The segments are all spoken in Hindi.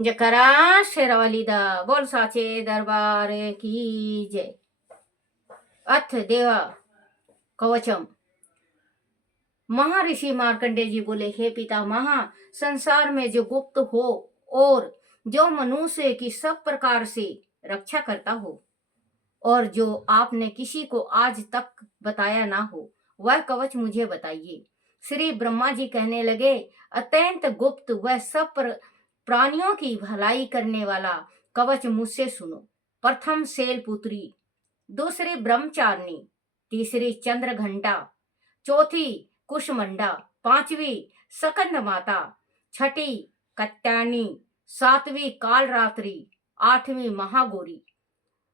जकरा शेरवाली दा बोल साचे दरबार की जय। अथ देवा कवचम। महर्षि मार्कंडे जी बोले, हे पिता महा, संसार में जो गुप्त हो और जो मनुष्य की सब प्रकार से रक्षा करता हो और जो आपने किसी को आज तक बताया ना हो, वह कवच मुझे बताइए। श्री ब्रह्मा जी कहने लगे, अत्यंत गुप्त वह सब प्राणियों की भलाई करने वाला कवच मुझसे सुनो। प्रथम शैलपुत्री, दूसरी ब्रह्मचारिणी, तीसरी चंद्र घंटा, चौथी कुशमंडा, पांचवी सकंद माता, छठी कत्यानी, सातवीं कालरात्रि, आठवीं महागौरी,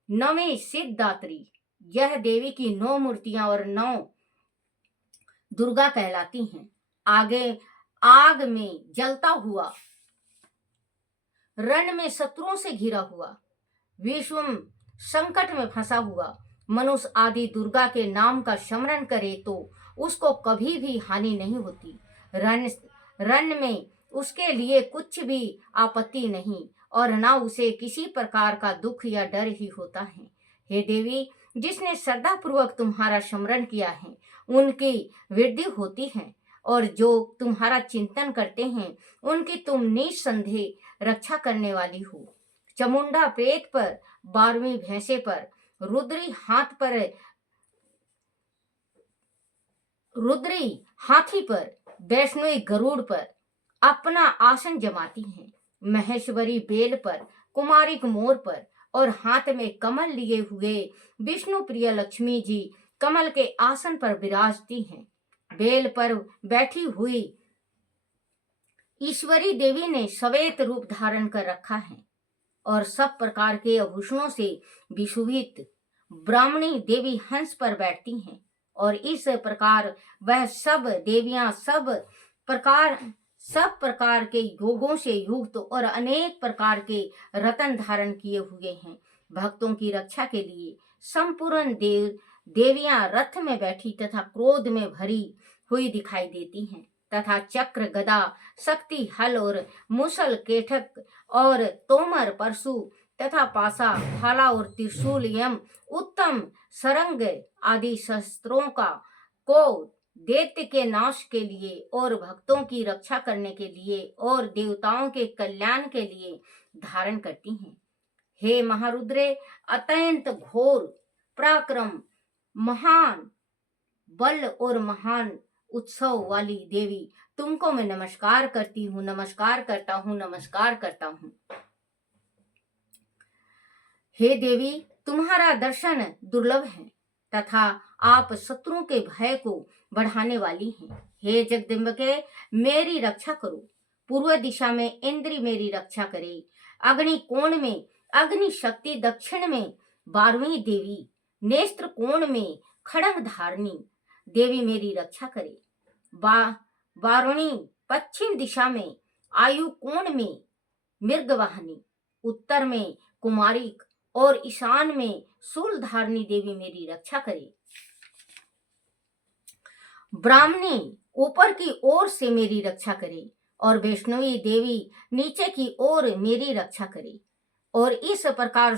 नवीं सिद्धदात्री। यह देवी की 9 मूर्तियां और 9 दुर्गा कहलाती हैं। आगे आग में जलता हुआ, रण में शत्रुओं से घिरा हुआ, विषम संकट में फंसा हुआ मनुष्य आदि दुर्गा के नाम का स्मरण करे तो उसको कभी भी हानि नहीं होती। रण में उसके लिए कुछ भी आपत्ति नहीं और ना उसे किसी प्रकार का दुख या डर ही होता है। हे देवी, जिसने श्रद्धा पूर्वक तुम्हारा स्मरण किया है उनकी वृद्धि होती है और जो तुम्हारा चिंतन करते हैं उनकी तुम निसंदेह रक्षा करने वाली हो। चामुंडा पेट पर, 12वीं भैंसे पर, रुद्री हाथी पर, वैष्णवी गरुड़ पर अपना आसन जमाती हैं। महेश्वरी बेल पर, कुमारिक मोर पर और हाथ में कमल लिए हुए विष्णु प्रिय लक्ष्मी जी कमल के आसन पर विराजती हैं। बेल पर बैठी हुई ईश्वरी देवी ने श्वेत रूप धारण कर रखा है और सब प्रकार के आभूषणों से विशोभित ब्राह्मणी देवी हंस पर बैठती हैं और इस प्रकार वह सब देवियां सब प्रकार के योगों से युक्त और अनेक प्रकार के रत्न धारण किए हुए हैं। भक्तों की रक्षा के लिए संपूर्ण देवियां रथ में बैठी तथा क्रोध में भरी हुई दिखाई देती हैं तथा चक्र, गदा, शक्ति, हल और मुसल, केठक और तोमर, परशु तथा पासा, भाला और त्रिशूल एवं उत्तम सरंग आदि शस्त्रों को दैत्य के नाश के लिए और भक्तों की रक्षा करने के लिए और देवताओं के कल्याण के लिए धारण करती हैं। हे महारुद्रे, अत्यंत घोर पराक्रम, महान बल और महान उत्सव वाली देवी, तुमको मैं नमस्कार करती हूँ, नमस्कार करता हूँ, नमस्कार करता हूँ। हे देवी, तुम्हारा दर्शन दुर्लभ है तथा आप शत्रुओं के भय को बढ़ाने वाली हैं। हे जगदम्बिके, मेरी रक्षा करो। पूर्व दिशा में इंद्र मेरी रक्षा करे, अग्नि कोण में अग्नि शक्ति, दक्षिण में 12वीं देवी, नेत्र कोण में खड़ग धारणी देवी मेरी रक्षा करे। वारुणी पश्चिम दिशा में आयु कोण में मृगवाहिनी, उत्तर में कुमारिक और ईशान में शूलधारणी देवी मेरी रक्षा करे। ब्राह्मणी ऊपर की ओर से मेरी रक्षा करे और वैष्णवी देवी नीचे की ओर मेरी रक्षा करे और इस प्रकार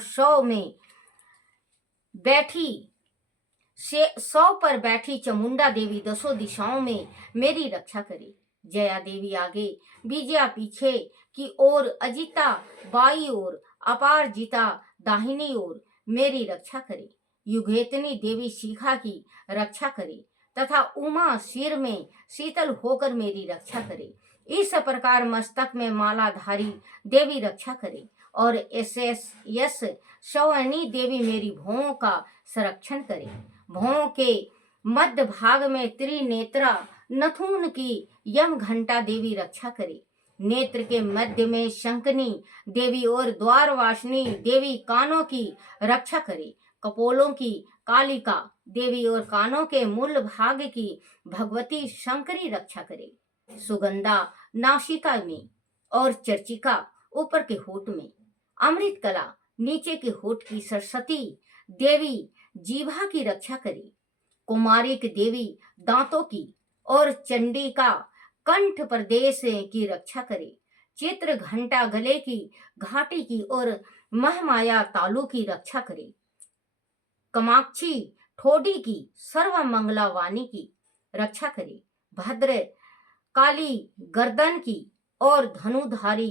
100 पर बैठी चामुंडा देवी 10 दिशाओं में मेरी रक्षा करे। जया देवी आगे, विजया पीछे की ओर, अजिता बाई ओर, अपारजिता दाहिनी ओर मेरी रक्षा करे। युगेतनी देवी शिखा की रक्षा करे तथा उमा सिर में शीतल होकर मेरी रक्षा करे। इस प्रकार मस्तक में मालाधारी देवी रक्षा करे और यश शौवर्णी देवी मेरी भौं का संरक्षण करे। भौं के मध्य भाग में त्रिनेत्रा नथुन की यम घंटा देवी रक्षा करे। नेत्र के मध्य में शंकनी देवी और द्वारवासिनी देवी कानों की रक्षा करे। कपोलों की कालिका देवी और कानों के मूल भाग की भगवती शंकरी रक्षा करे। सुगंधा नासिका में और चर्चिका ऊपर के होठ में, अमृत कला नीचे के होठ की सरस्वती देवी जीभा की रक्षा करे। कुमारिक देवी दांतों की और चंडिका कंठ प्रदेश की रक्षा करे। चित्र घंटा गले की घाटी की और महमाया तालु की रक्षा करे। कमाक्षी ठोडी की सर्व मंगला वाणी की रक्षा करे। भद्र काली गर्दन की और धनुधारी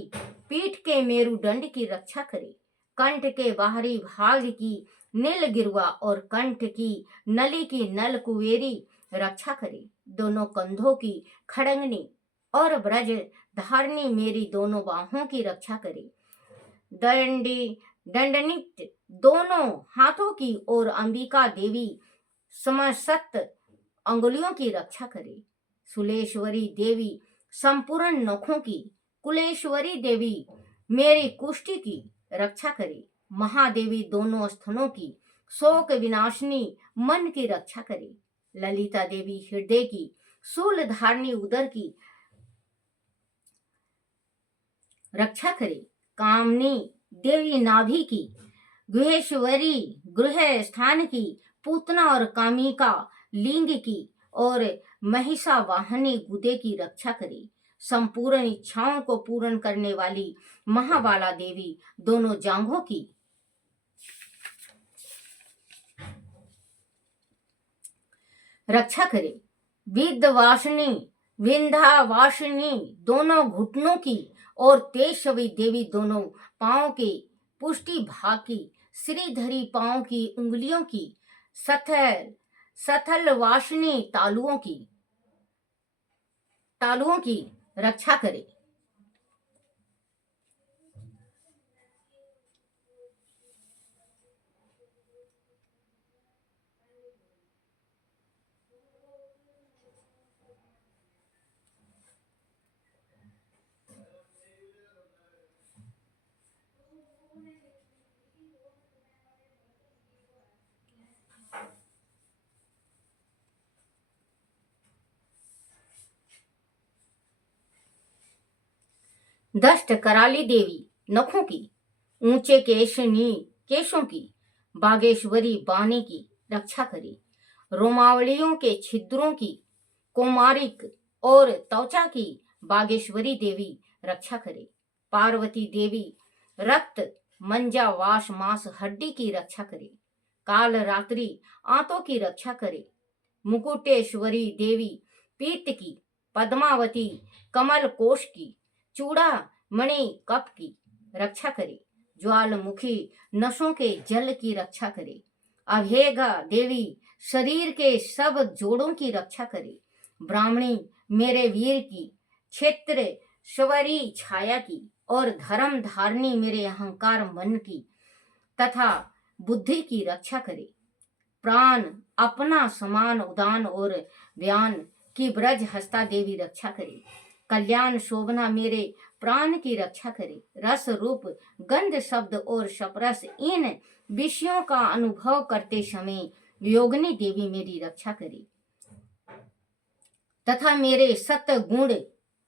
पीठ के मेरुदंड की रक्षा करे। कंठ के बाहरी भाग की नील गिरवा और कंठ की नली की नल कुवेरी रक्षा करे। दोनों कंधों की खड़ंगनी और ब्रज धारनी मेरी दोनों बाहों की रक्षा करे। दंडी दंडनित दोनों हाथों की और अंबिका देवी समसत अंगुलियों की रक्षा करे। सुलेश्वरी देवी संपूर्ण नखों की, कुलेश्वरी देवी मेरी कुष्ठी की रक्षा करे। महादेवी दोनों स्तनों की, शोक विनाशिनी मन की रक्षा करे। ललिता देवी हृदय की, शूल धारणी उदर की रक्षा करे। कामनी देवी नाभि की, गुहेश्वरी गृह स्थान की, पूतना और कामिका लिंग की और महिषा वाहनी गुदे की रक्षा करे। संपूर्ण इच्छाओं को पूर्ण करने वाली महाबाला देवी दोनों जांघों की रक्षा करे। विद्यवासिनी विंध्यावासिनी दोनों घुटनों की और तेजस्वी देवी दोनों पांव के पुष्टि भाग की, श्रीधरी पांव की उंगलियों की, सथल वासिनी तालुओं की रक्षा करे। दष्ट कराली देवी नखों की, ऊंचे केशों की, बागेश्वरी बानी की रक्षा करे। रोमावलियों के छिद्रों की, कोमारिक और त्वचा की बागेश्वरी देवी रक्षा करे। पार्वती देवी रक्त मंजा वाश मांस हड्डी की रक्षा करे। काल रात्रि आंतों की रक्षा करे। मुकुटेश्वरी देवी पीत की, पद्मावती कमल कोश की, चूड़ा मणि कप की रक्षा करे। ज्वालमुखी नसों के जल की रक्षा करे। अभेगा देवी शरीर के सब जोड़ों की रक्षा करे। ब्राह्मणी मेरे वीर की, क्षेत्र स्वरी छाया की और धर्म धारणी मेरे अहंकार मन की तथा बुद्धि की रक्षा करे। प्राण अपना समान उदान और व्यान की ब्रज हस्ता देवी रक्षा करे। कल्याण शोभना मेरे प्राण की रक्षा करे। रस रूप गंध शब्द और शपरस इन विषयों का अनुभव करते समय योगिनी देवी मेरी रक्षा करे तथा मेरे सत्य गुण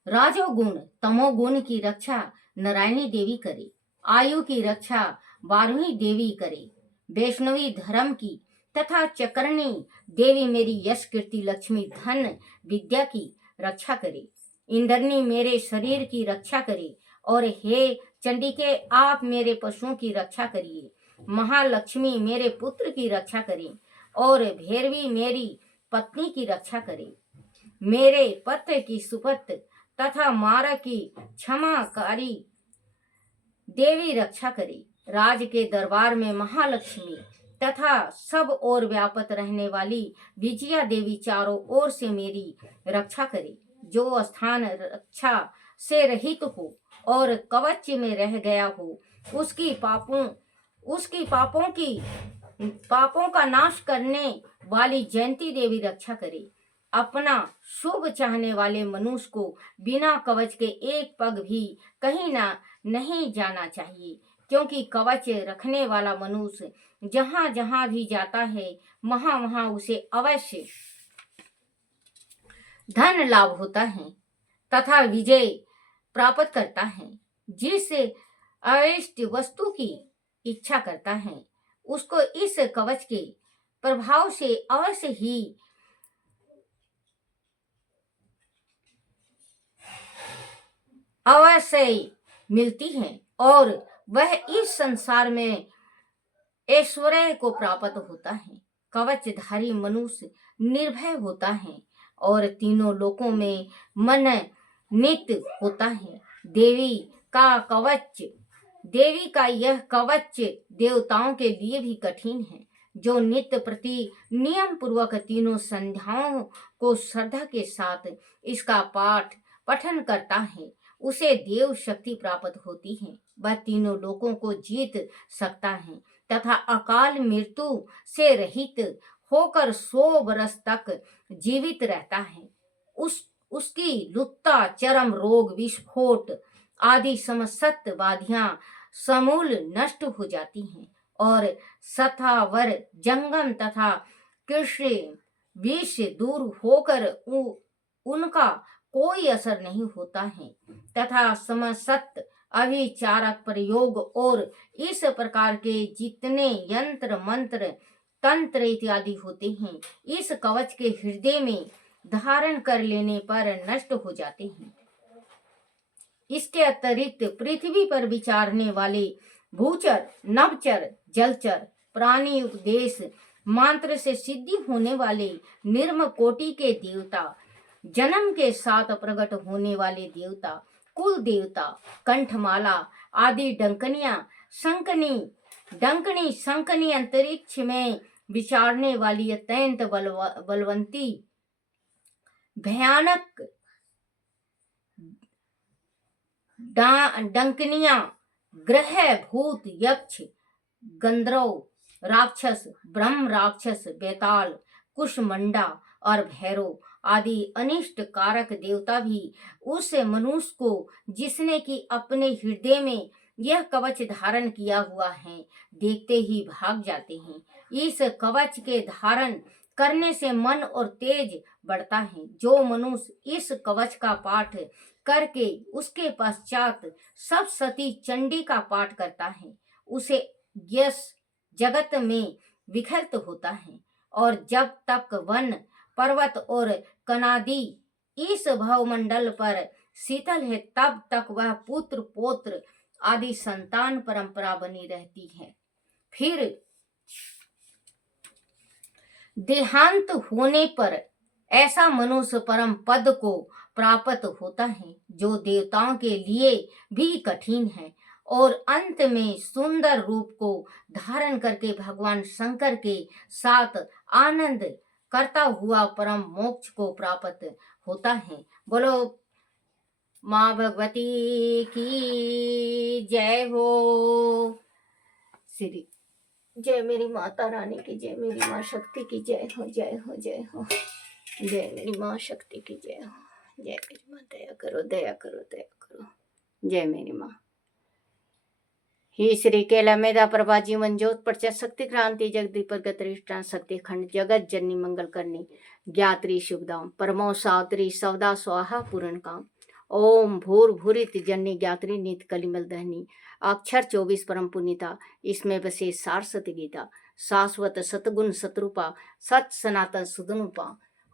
राजोगुण तमोगुण की रक्षा नारायणी देवी करे। आयु की रक्षा 12वीं देवी करे। वैष्णवी धर्म की तथा चक्रणी देवी मेरी यश कीर्ति लक्ष्मी धन विद्या की रक्षा करे। इंद्रनी मेरे शरीर की रक्षा करे और हे चंडिके आप मेरे पशुओं की रक्षा करिए। महालक्ष्मी मेरे पुत्र की रक्षा करे और भैरवी मेरी पत्नी की रक्षा करे। मेरे पत्र की सुपत तथा मारा की क्षमाकारी देवी रक्षा करे। राज के दरबार में महालक्ष्मी तथा सब ओर व्यापत रहने वाली विजया देवी चारों ओर से मेरी रक्षा करे। जो स्थान रक्षा से रहित हो और कवच में रह गया हो उसकी पापों का नाश करने वाली जयंती देवी रक्षा करे। अपना शुभ चाहने वाले मनुष्य को बिना कवच के एक पग भी कहीं ना नहीं जाना चाहिए, क्योंकि कवच रखने वाला मनुष्य जहां जहां भी जाता है वहां वहां उसे अवश्य धन लाभ होता है तथा विजय प्राप्त करता है। जिस अविष्ट वस्तु की इच्छा करता है उसको इस कवच के प्रभाव से हवा से मिलती हैं और वह इस संसार में ऐश्वर्य को प्राप्त होता है। कवचधारी मनुष्य निर्भय होता है और तीनों लोकों में मन नित होता है। देवी का यह कवच देवताओं के लिए भी कठिन है। जो नित्य प्रति नियम पूर्वक तीनों संध्याओं को श्रद्धा के साथ इसका पठन करता है, उसे देव शक्ति प्राप्त होती है। वह तीनों लोकों को जीत सकता है तथा अकाल मृत्यु से रहित होकर 100 वर्ष तक जीवित रहता है। उसकी लुप्ता, चरम रोग, विस्फोट आदि समस्त बाधियां समूल नष्ट हो जाती हैं और सथावर जंगम तथा कृषि विष दूर होकर उनका कोई असर नहीं होता है तथा समस्त अभिचारक प्रयोग और इस प्रकार के जितने यंत्र मंत्र तंत्र इत्यादि होते हैं, इस कवच के हृदय में धारण कर लेने पर नष्ट हो जाते हैं। इसके अतिरिक्त पृथ्वी पर विचारने वाले भूचर, नभचर, जलचर प्राणी, उपदेश मंत्र से सिद्धि होने वाले निर्म कोटि के देवता, जन्म के साथ प्रकट होने वाले देवता, कुल देवता, कंठमाला आदि डंकनी शंकनी अंतरिक्ष में विचारने वाली अत्यंत बलवंती भयानक डंकनिया, ग्रह, भूत, यक्ष, गंधर्व, राक्षस, ब्रह्म राक्षस, बेताल, कुष्मंडा और भैरव आदि अनिष्ट कारक देवता भी उस मनुष्य को, जिसने कि अपने हृदय में यह कवच धारण किया हुआ है, देखते ही भाग जाते हैं। इस कवच के धारण करने से मन और तेज बढ़ता है। जो मनुष्य इस कवच का पाठ करके उसके पश्चात सब सती चंडी का पाठ करता है, उसे यश जगत में विख्यात होता है और जब तक वन पर्वत और कनादी इस भवमंडल पर शीतल है, तब तक वह पुत्र पौत्र आदि संतान परंपरा बनी रहती है। फिर देहांत होने पर ऐसा मनुष्य परम पद को प्राप्त होता है, जो देवताओं के लिए भी कठिन है और अंत में सुंदर रूप को धारण करके भगवान शंकर के साथ आनंद करता हुआ परम मोक्ष को प्राप्त होता है। बोलो माँ भगवती की जय हो। श्री जय मेरी माता रानी की जय, मेरी माँ शक्ति की जय हो, जय हो, जय हो, जय मेरी माँ शक्ति की जय हो, जय मेरी माँ। दया करो, दया करो, दया करो, जय मेरी माँ। ही श्री केला मेधा प्रभा जीवन ज्योत प्रचय शक्ति क्रांति जगदीप गतिष्ठा शक्ति खंड जगत जननी मंगल करनी ज्ञात्री शुभदाम परमो सावत्री सवदा स्वाहा पूर्ण काम। ओम भूर भूरित जननी ज्ञात्री नित कलिमल दहनी अक्षर 24 परम पुनीता, इसमें बसे सारस्वती गीता, शाश्वत सतगुण सतरूपा सत सनातन सुदनुपा,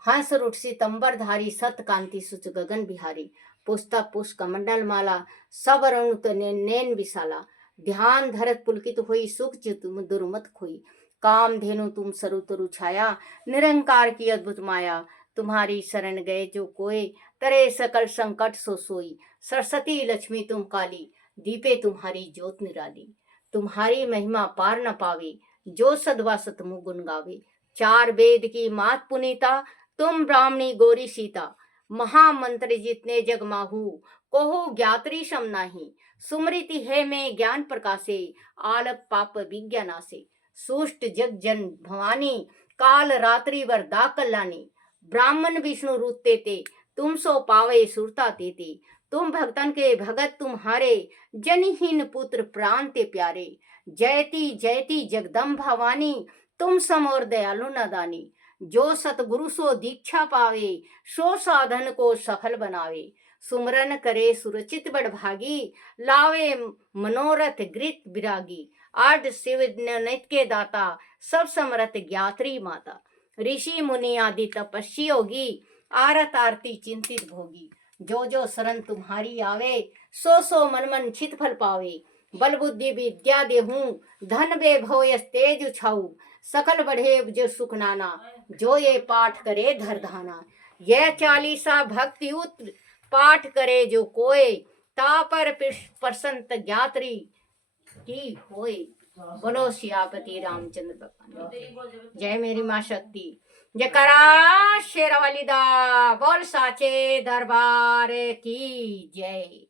हंस रूट सितंबर धारी सत कांति सुच गगन बिहारी, पुस्तक पुष्प कमंडल माला सब रणुत नैन विशाला, ध्यान धरत पुलकित हुई सुख तुम दुर्मत खोई, काम धेनु तुम सरु तरु छाया, निरंकार की अद्भुत माया, तुम्हारी शरण गए जो कोय, तरे सकल संकट सो सोई, सरस्वती लक्ष्मी तुम काली, दीपे तुम्हारी ज्योत निराली, तुम्हारी महिमा पार न पावे, जो सदवा सतमुख गुण गावे, चार वेद की मात पुनीता, तुम ब्राह्मणी गौरी सीता, महामंत्र जितने जग माहू, कोहु ज्ञात्री सम नाही, सुमृति है में ज्ञान प्रकाशे, आलप पाप विज्ञानासे, सुष्ट जग जन भवानी, काल रात्रि वर दा कल्याणी, ब्राह्मण विष्णु रूते ते, तुम सो पावे सुरता तेते, तुम भक्तन के भगत तुम्हारे, जनहीन पुत्र प्राण ते प्यारे, जयति जयति जगदम्ब भवानी, तुम समोर दयालु न दानी, जो सतगुरु सो दीक्षा पावे, सो साधन को सफल बनावे, सुमरन करे सुरचित बड़ भागी, लावे मनोरथ गृत विरागी, आर्ड शिव नित्य के दाता, सब समरथ ज्ञात्री माता, ऋषि मुनि आदि तपस्वी योगी, आरत आरती चिंतित भोगी, जो जो शरण तुम्हारी आवे, सो मन मन चित फल पावे। बल बुद्धि विद्या देहूँ, धन वैभव यश तेज छाऊ। सकल बढ़े जो सुख नाना, जो ये पाठ करे धर धाना। यह चालीसा भक्ति उत पाठ करे जो कोय, तापर प्रसंत ज्ञात्री की होए। बोलो सियापति रामचंद्र भगवान की। जय मेरी माँ शक्ति। जयकारा शेरा वाली दा, बोल साचे दरबार की जय।